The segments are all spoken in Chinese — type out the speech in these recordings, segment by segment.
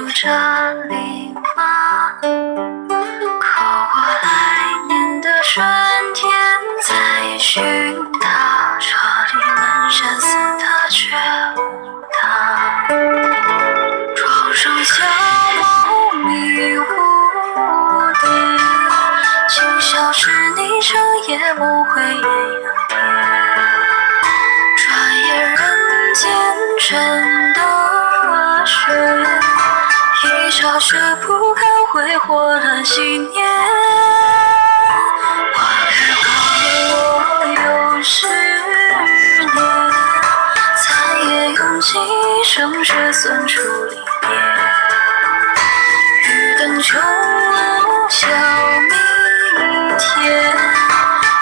数着礼马，可我来年的春天再寻他，这里满山寺塔却无他。窗上小猫迷蝴蝶，今宵是你长夜梦回艳阳天。转眼人间真的雪，一朝却不堪挥霍了新年。花开花落又是年，残叶用尽一生却算出离别。欲等秋晓明天，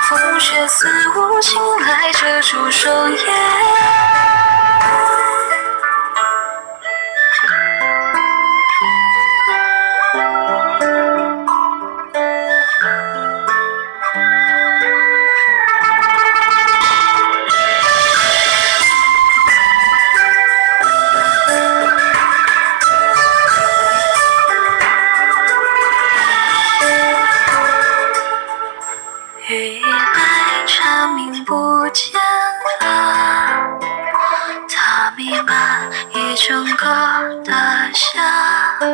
风雪似无情来遮住双眼。雨一来，蝉鸣不见了，它弥漫一整个的夏。等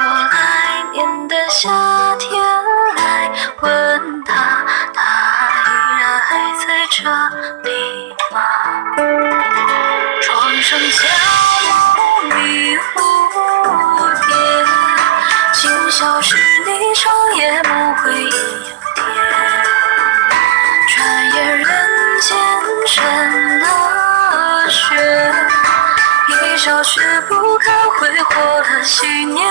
我来年的夏天来问他，他依然还在这里吗？窗上小猫迷蝴蝶，今宵是你长夜梦回艳阳天。转眼人间成了雪，一朝却不堪挥霍了新年。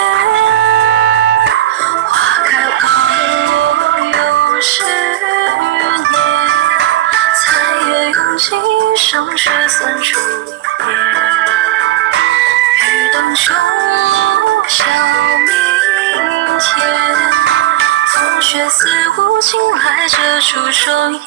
花开花落又是年，残叶用尽一生却算出离别。欲等秋晓明天，风雪似无情来遮住双眼。